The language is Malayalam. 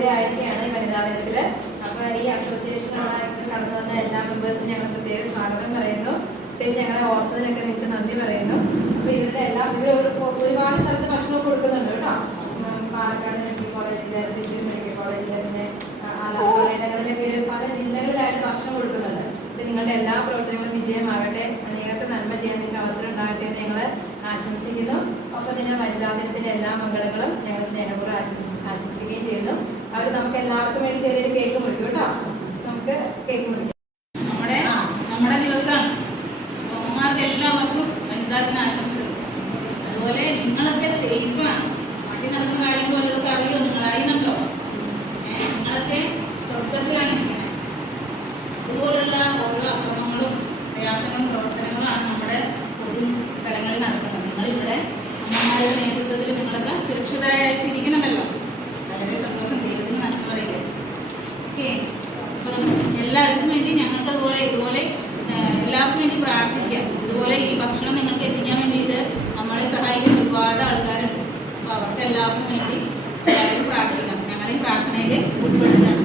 കൂടെ ആയിരിക്കുകയാണ് ഈ വനിതാ ദിനത്തിൽ. അപ്പോൾ ഈ അസോസിയേഷനോടെ കടന്നു വന്ന എല്ലാ മെമ്പേഴ്സിനും ഞങ്ങൾ പ്രത്യേക സ്വാഗതം പറയുന്നു. പ്രത്യേകിച്ച് ഞങ്ങളെ ഓർത്തതിനൊക്കെ നിങ്ങൾക്ക് നന്ദി പറയുന്നു. അപ്പോൾ ഇവരുടെ എല്ലാം ഒരുപാട് സ്ഥലത്ത് ഭക്ഷണം കൊടുക്കുന്നുണ്ട് കേട്ടോ. പാലക്കാട് മെഡിക്കൽ കോളേജിൽ, തൃശ്ശൂർ മെഡിക്കൽ കോളേജിൽ, പിന്നെ ആലപ്പുഴയിടങ്ങളിലൊക്കെ പല ജില്ലകളിലായിട്ട് ഭക്ഷണം കൊടുക്കുന്നുണ്ട്. അപ്പോൾ നിങ്ങളുടെ എല്ലാ പ്രവർത്തനങ്ങളും വിജയമാകട്ടെ, നിങ്ങൾക്ക് നന്മ ചെയ്യാൻ നിങ്ങൾക്ക് അവസരം ഉണ്ടാകട്ടെ എന്ന് ഞങ്ങൾ ആശംസിക്കുന്നു. ഒപ്പം തന്നെ വനിതാ ദിനത്തിന്റെ എല്ലാ മംഗളങ്ങളും ഞങ്ങൾ സ്നേഹപൂർവ്വം ആശംസിക്കുകയും ചെയ്യുന്നു. അവർ നമുക്ക് എല്ലാവർക്കും വേണ്ടി ചെറിയൊരു കേക്ക് മുറിക്കും കേട്ടോ. നമുക്ക് കേക്ക് മുറിക്കാം. നമ്മുടെ ദിവസമാണ്. അമ്മമാർക്ക് എല്ലാവർക്കും വനിതാ ദിന ആശംസകൾ. അതുപോലെ നിങ്ങളൊക്കെ സേഫാണ്. നാട്ടിൽ നടക്കുന്ന കാര്യങ്ങൾ വല്ലതൊക്കെ അറിയോ? നിങ്ങൾ അറിയുന്നുണ്ടോ? നിങ്ങളൊക്കെ സ്വർഗത്തിലാണ് ഇരിക്കുന്നത്. അതുപോലുള്ള ഓരോ അക്രമങ്ങളും പ്രയാസങ്ങളും പ്രവർത്തനങ്ങളാണ് നമ്മുടെ പൊതു സ്ഥലങ്ങളിൽ നടക്കുന്നത്. നിങ്ങളിവിടെ അമ്മമാരുടെ നേതൃത്വത്തിൽ നിങ്ങളൊക്കെ സുരക്ഷിതരായിട്ടിരിക്കണമല്ലോ. വളരെ സന്തോഷം. ദൈവത്തിന് നന്ദി പറയുക. ഓക്കെ, അപ്പോൾ എല്ലാവർക്കും വേണ്ടി ഞങ്ങൾക്ക് ഇതുപോലെ എല്ലാവർക്കും വേണ്ടി പ്രാർത്ഥിക്കാം. ഇതുപോലെ ഈ ഭക്ഷണം നിങ്ങൾക്ക് എത്തിക്കാൻ വേണ്ടിയിട്ട് നമ്മളെ സഹായിക്കുന്ന ഒരുപാട് ആൾക്കാരുണ്ട്. അപ്പോൾ അവർക്ക് എല്ലാവർക്കും വേണ്ടി എല്ലാവരും പ്രാർത്ഥിക്കാം. ഞങ്ങളെയും പ്രാർത്ഥനയിൽ ഉൾപ്പെടുത്തണം.